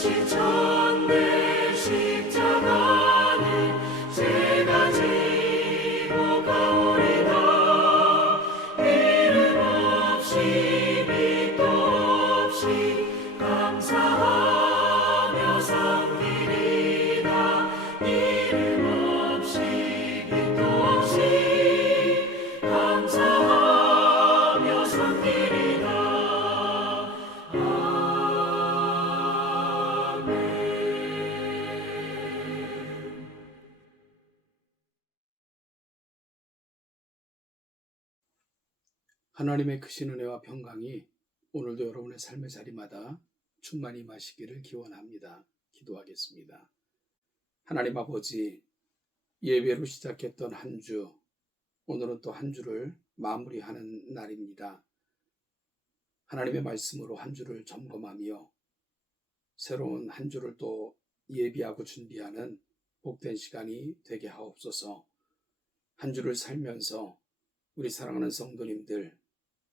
지쳤네 십자가는 제가 지고 가오리다. 이름 없이 빛도 없이 감사하며 섬기리다. 이름 없이 빛도 없이 감사하며 섬기리다. 하나님의 크신 은혜와 평강이 오늘도 여러분의 삶의 자리마다 충만히 임하시기를 기원합니다. 기도하겠습니다. 하나님 아버지, 예배로 시작했던 한 주, 오늘은 또 한 주를 마무리하는 날입니다. 하나님의 말씀으로 한 주를 점검하며 새로운 한 주를 또 예비하고 준비하는 복된 시간이 되게 하옵소서. 한 주를 살면서 우리 사랑하는 성도님들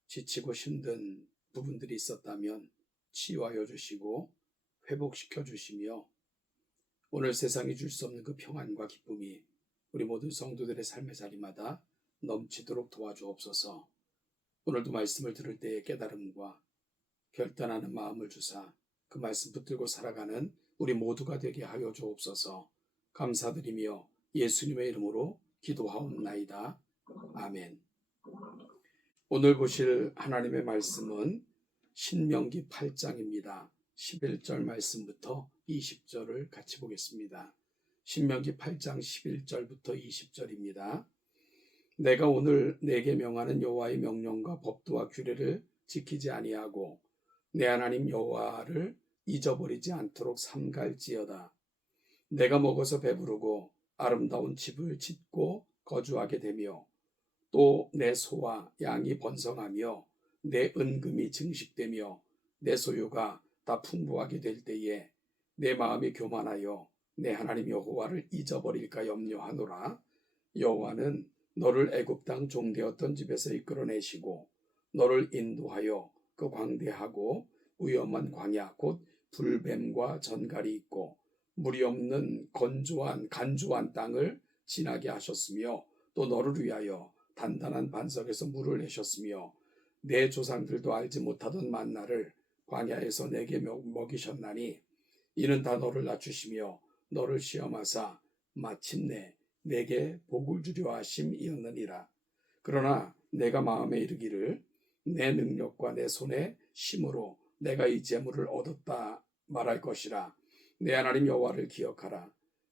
지치고 힘든 부분들이 있었다면 치유하여 주시고 회복시켜 주시며 오늘 세상이 줄 수 없는 그 평안과 기쁨이 우리 모든 성도들의 삶의 자리마다 넘치도록 도와주옵소서. 오늘도 말씀을 들을 때의 깨달음과 결단하는 마음을 주사 그 말씀 붙들고 살아가는 우리 모두가 되게 하여 주옵소서. 감사드리며 예수님의 이름으로 기도하옵나이다. 아멘. 오늘 보실 하나님의 말씀은 신명기 8장입니다. 11절 말씀부터 20절을 같이 보겠습니다. 신명기 8장 11절부터 20절입니다. 내가 오늘 내게 명하는 여호와의 명령과 법도와 규례를 지키지 아니하고 내 하나님 여호와를 잊어버리지 않도록 삼갈지어다. 내가 먹어서 배부르고 아름다운 집을 짓고 거주하게 되며 또 내 소와 양이 번성하며 내 은금이 증식되며 내 소유가 다 풍부하게 될 때에 내 마음이 교만하여 내 하나님 여호와를 잊어버릴까 염려하노라. 여호와는 너를 애굽 땅 종되었던 집에서 이끌어내시고 너를 인도하여 그 광대하고 위험한 광야 곧 불뱀과 전갈이 있고 물이 없는 간조한 땅을 지나게 하셨으며 또 너를 위하여 단단한 반석에서 물을 내셨으며 내 조상들도 알지 못하던 만나를 광야에서 내게 먹이셨나니 이는 다 너를 낮추시며 너를 시험하사 마침내 내게 복을 주려 하심이었느니라. 그러나 내가 마음에 이르기를 내 능력과 내 손의 힘으로 내가 이 재물을 얻었다 말할 것이라. 내 하나님 여호와를 기억하라.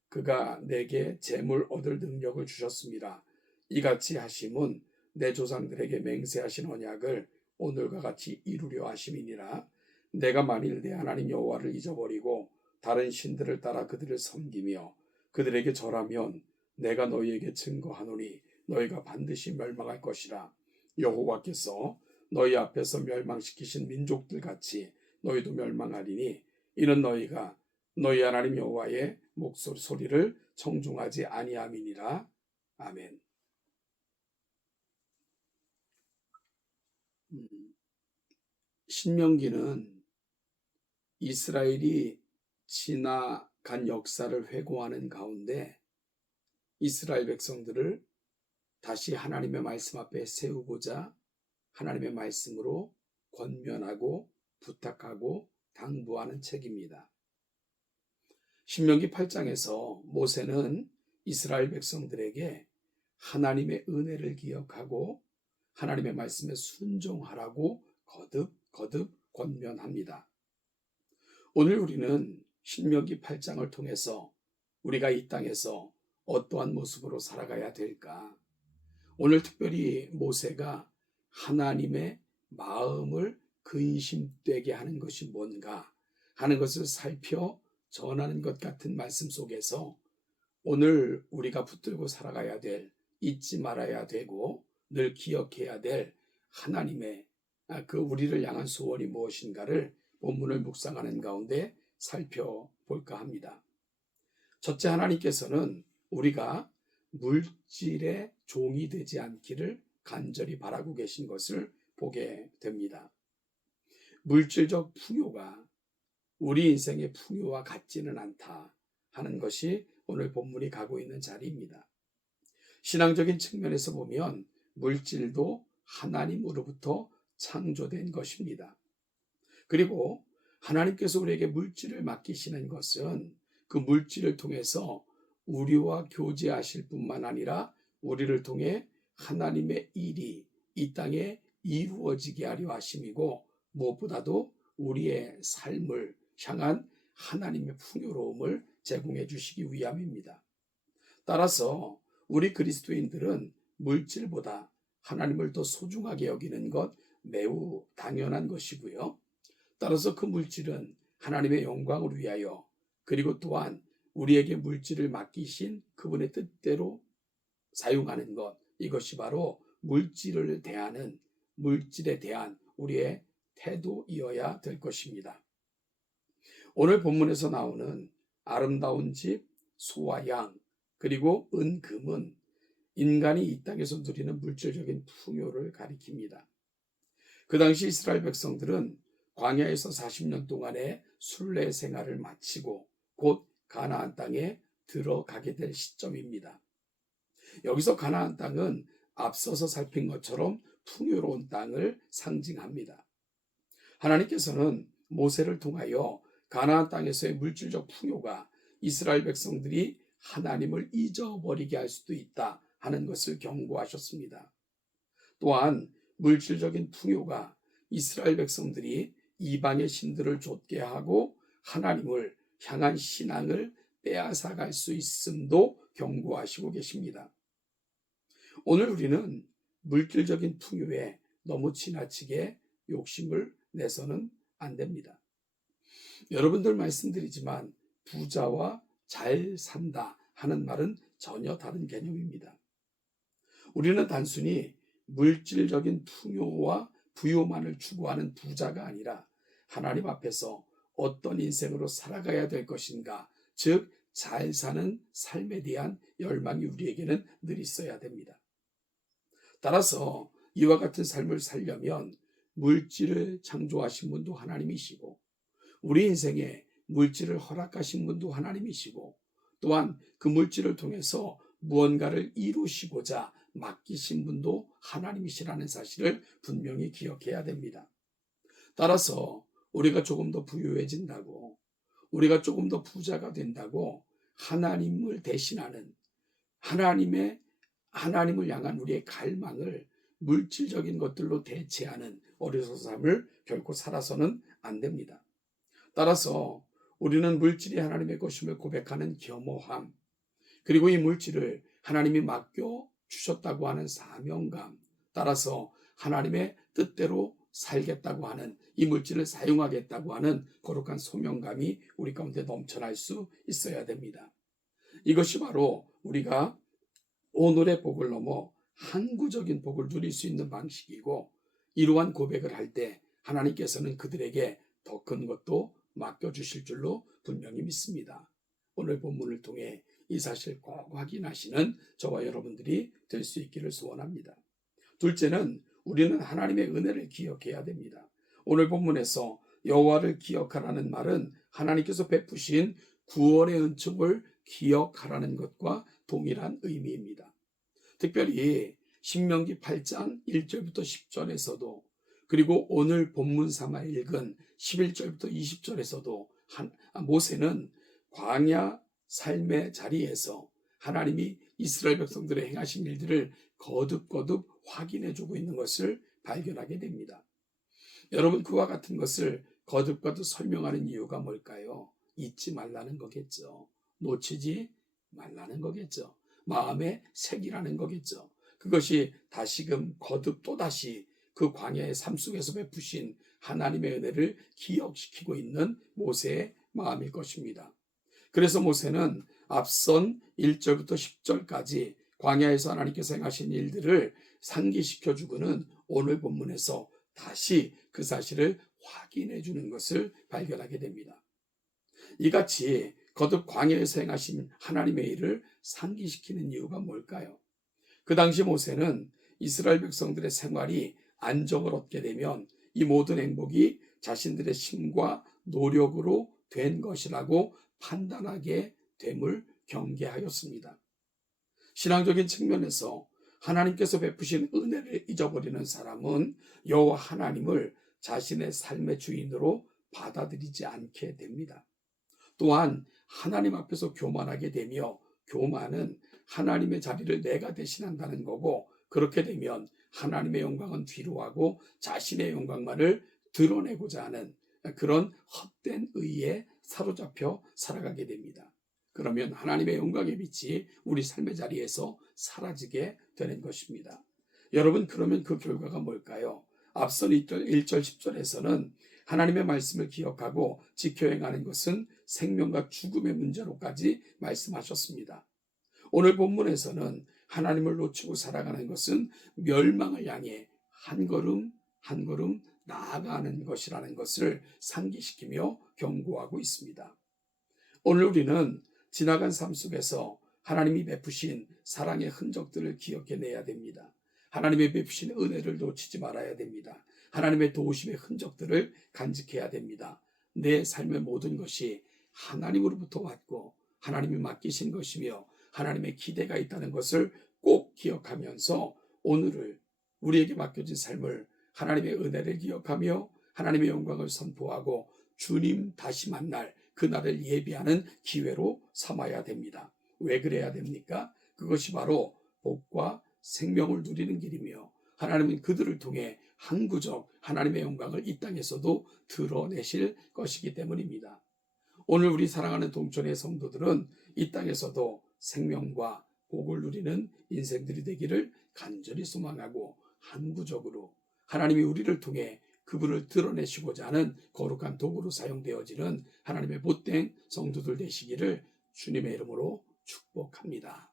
그가 내게 재물 얻을 능력을 주셨습니다. 이같이 하심은 내 조상들에게 맹세하신 언약을 오늘과 같이 이루려 하심이니라. 내가 만일 내 하나님 여호와를 잊어버리고 다른 신들을 따라 그들을 섬기며 그들에게 절하면 내가 너희에게 증거하노니 너희가 반드시 멸망할 것이라. 여호와께서 너희 앞에서 멸망시키신 민족들 같이 너희도 멸망하리니 이는 너희가 너희 하나님 여호와의 목소리를 청중하지 아니함이니라. 아멘. 신명기는 이스라엘이 지나간 역사를 회고하는 가운데 이스라엘 백성들을 다시 하나님의 말씀 앞에 세우고자 하나님의 말씀으로 권면하고 부탁하고 당부하는 책입니다. 신명기 8장에서 모세는 이스라엘 백성들에게 하나님의 은혜를 기억하고 하나님의 말씀에 순종하라고 거듭 권면합니다. 오늘 우리는 신명기 8장을 통해서 우리가 이 땅에서 어떠한 모습으로 살아가야 될까? 오늘 특별히 모세가 하나님의 마음을 근심되게 하는 것이 뭔가 하는 것을 살펴 전하는 것 같은 말씀 속에서 오늘 우리가 붙들고 살아가야 될, 잊지 말아야 되고 늘 기억해야 될 하나님의 그 우리를 향한 소원이 무엇인가를 본문을 묵상하는 가운데 살펴볼까 합니다. 첫째, 하나님께서는 우리가 물질의 종이 되지 않기를 간절히 바라고 계신 것을 보게 됩니다. 물질적 풍요가 우리 인생의 풍요와 같지는 않다 하는 것이 오늘 본문이 가고 있는 자리입니다. 신앙적인 측면에서 보면 물질도 하나님으로부터 창조된 것입니다. 그리고 하나님께서 우리에게 물질을 맡기시는 것은 그 물질을 통해서 우리와 교제하실 뿐만 아니라 우리를 통해 하나님의 일이 이 땅에 이루어지게 하려 하심이고, 무엇보다도 우리의 삶을 향한 하나님의 풍요로움을 제공해 주시기 위함입니다. 따라서 우리 그리스도인들은 물질보다 하나님을 더 소중하게 여기는 것 매우 당연한 것이고요. 따라서 그 물질은 하나님의 영광을 위하여, 그리고 또한 우리에게 물질을 맡기신 그분의 뜻대로 사용하는 것, 이것이 바로 물질에 대한 우리의 태도이어야 될 것입니다. 오늘 본문에서 나오는 아름다운 집, 소와 양, 그리고 은, 금은 인간이 이 땅에서 누리는 물질적인 풍요를 가리킵니다. 그 당시 이스라엘 백성들은 광야에서 40년 동안의 순례 생활을 마치고 곧 가나안 땅에 들어가게 될 시점입니다. 여기서 가나안 땅은 앞서서 살핀 것처럼 풍요로운 땅을 상징합니다. 하나님께서는 모세를 통하여 가나안 땅에서의 물질적 풍요가 이스라엘 백성들이 하나님을 잊어버리게 할 수도 있다 하는 것을 경고하셨습니다. 또한 물질적인 풍요가 이스라엘 백성들이 이방의 신들을 좇게 하고 하나님을 향한 신앙을 빼앗아갈 수 있음도 경고하시고 계십니다. 오늘 우리는 물질적인 풍요에 너무 지나치게 욕심을 내서는 안 됩니다. 여러분들 말씀드리지만 부자와 잘 산다 하는 말은 전혀 다른 개념입니다. 우리는 단순히 물질적인 풍요와 부요만을 추구하는 부자가 아니라 하나님 앞에서 어떤 인생으로 살아가야 될 것인가, 즉 잘 사는 삶에 대한 열망이 우리에게는 늘 있어야 됩니다. 따라서 이와 같은 삶을 살려면 물질을 창조하신 분도 하나님이시고, 우리 인생에 물질을 허락하신 분도 하나님이시고, 또한 그 물질을 통해서 무언가를 이루시고자 맡기신 분도 하나님이시라는 사실을 분명히 기억해야 됩니다. 따라서 우리가 조금 더 부유해진다고, 우리가 조금 더 부자가 된다고 하나님을 대신하는 하나님을 향한 우리의 갈망을 물질적인 것들로 대체하는 어리석은 삶을 결코 살아서는 안 됩니다. 따라서 우리는 물질이 하나님의 것임을 고백하는 겸허함, 그리고 이 물질을 하나님이 맡겨 주셨다고 하는 사명감, 따라서 하나님의 뜻대로 살겠다고 하는, 이 물질을 사용하겠다고 하는 거룩한 소명감이 우리 가운데 넘쳐날 수 있어야 됩니다. 이것이 바로 우리가 오늘의 복을 넘어 항구적인 복을 누릴 수 있는 방식이고, 이러한 고백을 할 때 하나님께서는 그들에게 더 큰 것도 맡겨주실 줄로 분명히 믿습니다. 오늘 본문을 통해 이 사실 꼭 확인하시는 저와 여러분들이 될 수 있기를 소원합니다. 둘째는 우리는 하나님의 은혜를 기억해야 됩니다. 오늘 본문에서 여호와를 기억하라는 말은 하나님께서 베푸신 구원의 은총을 기억하라는 것과 동일한 의미입니다. 특별히 신명기 8장 1절부터 10절에서도, 그리고 오늘 본문 삼아 읽은 11절부터 20절에서도 모세는 광야 삶의 자리에서 하나님이 이스라엘 백성들의 행하신 일들을 거듭거듭 확인해주고 있는 것을 발견하게 됩니다. 여러분, 그와 같은 것을 거듭거듭 설명하는 이유가 뭘까요? 잊지 말라는 거겠죠. 놓치지 말라는 거겠죠. 마음에 새기라는 거겠죠. 그것이 다시금 거듭 또다시 그 광야의 삶 속에서 베푸신 하나님의 은혜를 기억시키고 있는 모세의 마음일 것입니다. 그래서 모세는 앞선 1절부터 10절까지 광야에서 하나님께서 행하신 일들을 상기시켜주고는 오늘 본문에서 다시 그 사실을 확인해 주는 것을 발견하게 됩니다. 이같이 거듭 광야에서 행하신 하나님의 일을 상기시키는 이유가 뭘까요? 그 당시 모세는 이스라엘 백성들의 생활이 안정을 얻게 되면 이 모든 행복이 자신들의 힘과 노력으로 된 것이라고 판단하게 됨을 경계하였습니다. 신앙적인 측면에서 하나님께서 베푸신 은혜를 잊어버리는 사람은 여호와 하나님을 자신의 삶의 주인으로 받아들이지 않게 됩니다. 또한 하나님 앞에서 교만하게 되며, 교만은 하나님의 자리를 내가 대신한다는 거고, 그렇게 되면 하나님의 영광은 뒤로하고 자신의 영광만을 드러내고자 하는 그런 헛된 의에 사로잡혀 살아가게 됩니다. 그러면 하나님의 영광의 빛이 우리 삶의 자리에서 사라지게 되는 것입니다. 여러분, 그러면 그 결과가 뭘까요? 앞선 1절 10절에서는 하나님의 말씀을 기억하고 지켜 행하는 것은 생명과 죽음의 문제로까지 말씀하셨습니다. 오늘 본문에서는 하나님을 놓치고 살아가는 것은 멸망을 향해 한 걸음 한 걸음 나아가는 것이라는 것을 상기시키며 경고하고 있습니다. 오늘 우리는 지나간 삶 속에서 하나님이 베푸신 사랑의 흔적들을 기억해내야 됩니다. 하나님의 베푸신 은혜를 놓치지 말아야 됩니다. 하나님의 도우심의 흔적들을 간직해야 됩니다. 내 삶의 모든 것이 하나님으로부터 왔고 하나님이 맡기신 것이며 하나님의 기대가 있다는 것을 꼭 기억하면서 오늘을, 우리에게 맡겨진 삶을 하나님의 은혜를 기억하며 하나님의 영광을 선포하고 주님 다시 만날 그날을 예비하는 기회로 삼아야 됩니다. 왜 그래야 됩니까? 그것이 바로 복과 생명을 누리는 길이며 하나님은 그들을 통해 항구적 하나님의 영광을 이 땅에서도 드러내실 것이기 때문입니다. 오늘 우리 사랑하는 동천의 성도들은 이 땅에서도 생명과 복을 누리는 인생들이 되기를 간절히 소망하고, 항구적으로 하나님이 우리를 통해 그분을 드러내시고자 하는 거룩한 도구로 사용되어지는 하나님의 못된 성도들 되시기를 주님의 이름으로 축복합니다.